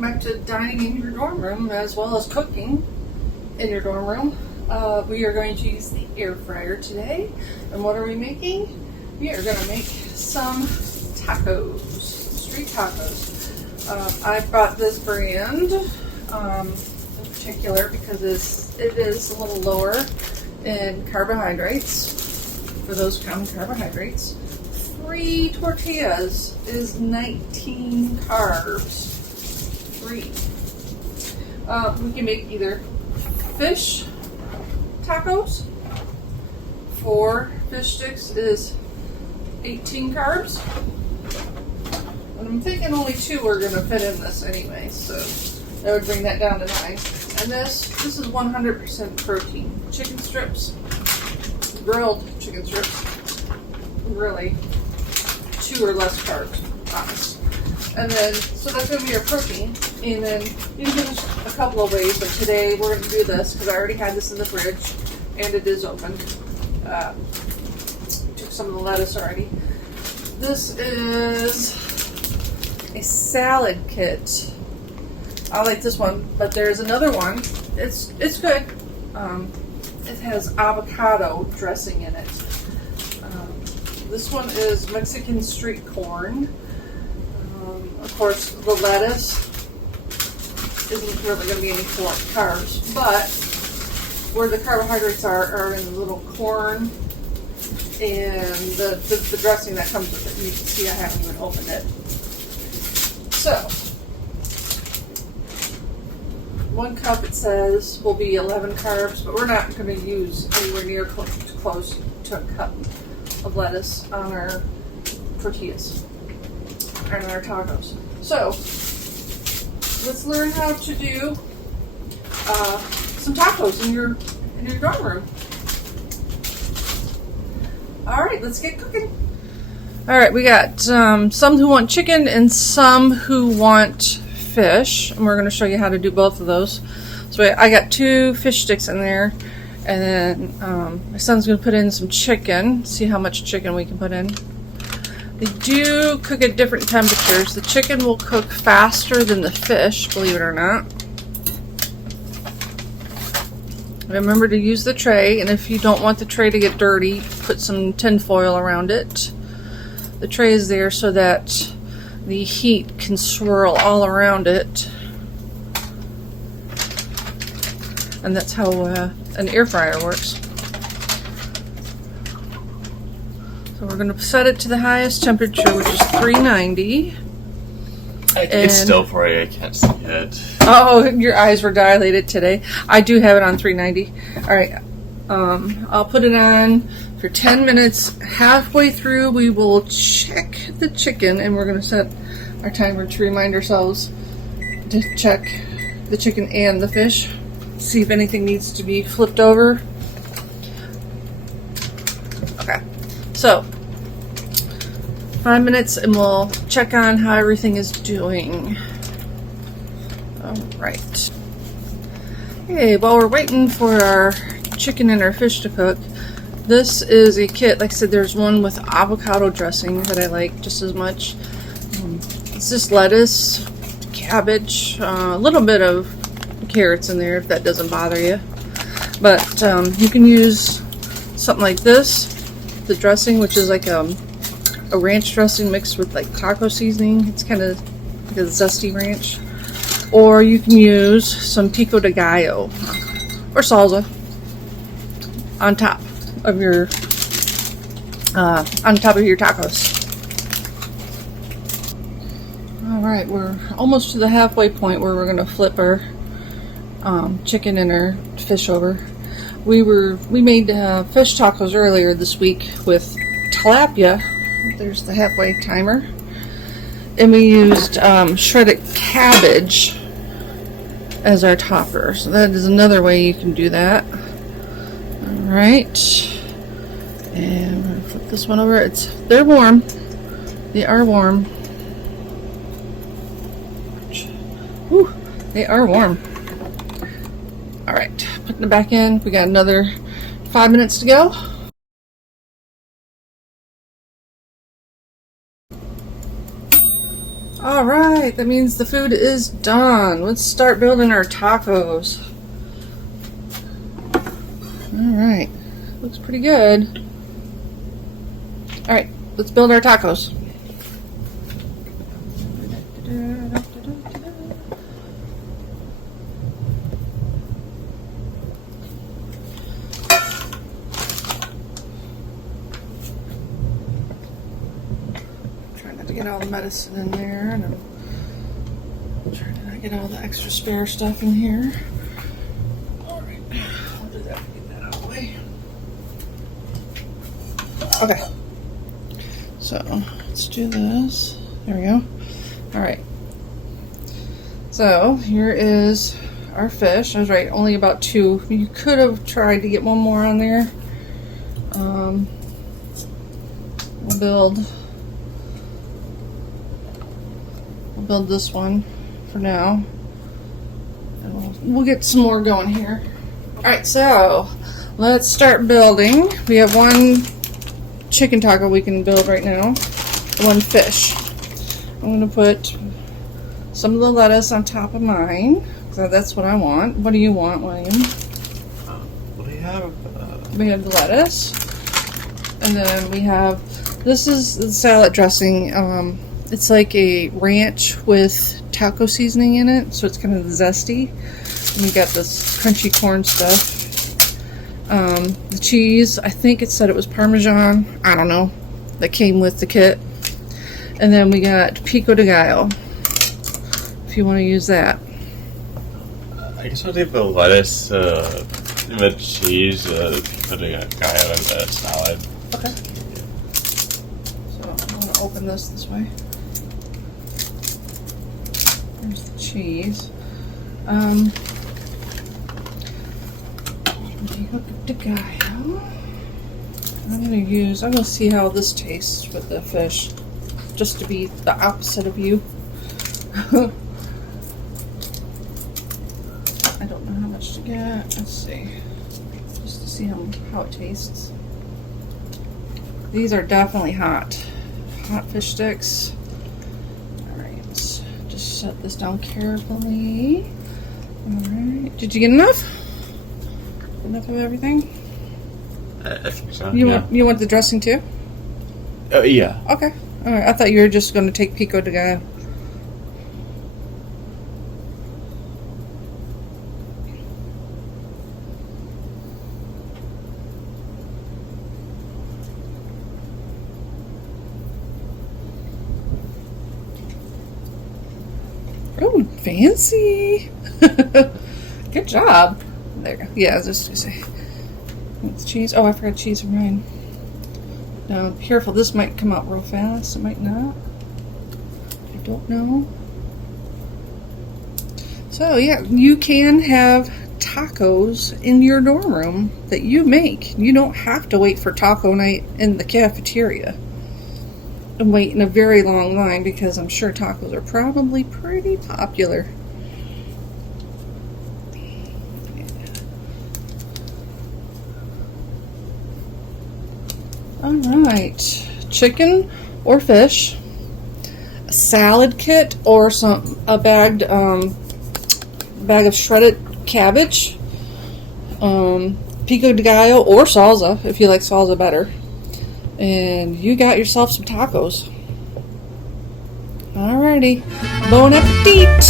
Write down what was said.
welcome back to dining in your dorm room as well as cooking in your dorm room. We are going to use the air fryer today. And what are we making? We are going to make some tacos, street tacos. I bought this brand in particular because it is a little lower in carbohydrates, for those common carbohydrates. 3 tortillas is 19 carbs. 3. We can make either fish tacos. 4 fish sticks is 18 carbs. And I'm thinking only 2 are going to fit in this anyway, so that would bring that down to 9. And this is 100% protein. Chicken strips, grilled chicken strips, really 2 or less carbs, honest. And then, so that's going to be our protein. And then you can do this a couple of ways, but today we're going to do this because I already had this in the fridge and it is open. Took some of the lettuce already. This is a salad kit. I like this one, but there's another one. It's good. It has avocado dressing in it. This one is Mexican street corn. Of course, the lettuce isn't really going to be any carbs, but where the carbohydrates are in the little corn and the dressing that comes with it. And you can see I haven't even opened it. So, 1 cup it says will be 11 carbs, but we're not going to use anywhere near close to a cup of lettuce on our tortillas and our tacos. So let's learn how to do some tacos in your dorm room. All right, let's get cooking. All right, we got some who want chicken and some who want fish, and we're going to show you how to do both of those. So I got 2 fish sticks in there, and then my son's going to put in some chicken. See how much chicken we can put in. They do cook at different temperatures. The chicken will cook faster than the fish, believe it or not. Remember to use the tray, and if you don't want the tray to get dirty, put some tin foil around it. The tray is there so that the heat can swirl all around it. And that's how an air fryer works. So we're going to set it to the highest temperature, which is 390. It's still 4 I can't see it. Oh, your eyes were dilated today. I do have it on 390. All right. I'll put it on for 10 minutes. Halfway through, we will check the chicken, and we're going to set our timer to remind ourselves to check the chicken and the fish. See if anything needs to be flipped over. Okay. So, 5 minutes and we'll check on how everything is doing. Alright. Okay, while we're waiting for our chicken and our fish to cook, this is a kit. Like I said, there's one with avocado dressing that I like just as much. It's just lettuce, cabbage, a little bit of carrots in there if that doesn't bother you. But you can use something like this. The dressing, which is like a ranch dressing mixed with like taco seasoning. It's kind of like a zesty ranch. Or you can use some pico de gallo or salsa on top of your tacos. All right, we're almost to the halfway point where we're going to flip our chicken and our fish over. We made fish tacos earlier this week with tilapia. There's the halfway timer. And we used shredded cabbage as our topper. So that is another way you can do that. Alright. And we're going to flip this one over. They're warm. They are warm. Whew, they are warm. Alright, putting it back in. We got another 5 minutes to go. Alright, that means the food is done. Let's start building our tacos. Alright, looks pretty good. Alright, let's build our tacos. Trying not to get all the medicine in there, and I'm trying to not get all the extra spare stuff in here. Alright, I'll do that. Get that out of the way. Okay. So, let's do this. There we go. Alright. So, here is our fish. I was right, only about 2. You could have tried to get one more on there. We'll build this one for now. And we'll get some more going here. Alright, so let's start building. We have 1 chicken taco we can build right now. 1 fish. I'm going to put some of the lettuce on top of mine. So that's what I want. What do you want, William? What do you have? We have the lettuce. And then we have, this is the salad dressing. It's like a ranch with taco seasoning in it. So it's kind of zesty. And we got this crunchy corn stuff. The cheese, I think it said it was Parmesan. I don't know. That came with the kit. And then we got pico de gallo, if you want to use that. I guess I'll take the lettuce, the cheese, pico de gallo, and the salad. Okay. So I'm going to open this way. There's the cheese. Pico de gallo. I'm going to see how this tastes with the fish. Just to be the opposite of you. I don't know how much to get. Let's see. Just to see how it tastes. These are definitely hot. Hot fish sticks. Alright, let's just set this down carefully. Alright. Did you get enough? Enough of everything? I think so. You want the dressing too? Oh, yeah. Okay. Alright, I thought you were just going to take pico de gallo. Oh, fancy! Good job. There you go. Yeah, I was just going to say. It's cheese. Oh, I forgot cheese in mine. Now, careful, this might come out real fast. It might not. I don't know. So, yeah, you can have tacos in your dorm room that you make. You don't have to wait for taco night in the cafeteria and wait in a very long line, because I'm sure tacos are probably pretty popular. Alright, chicken or fish, a salad kit or a bag of shredded cabbage, pico de gallo or salsa if you like salsa better, and you got yourself some tacos. Alrighty, bon appetit!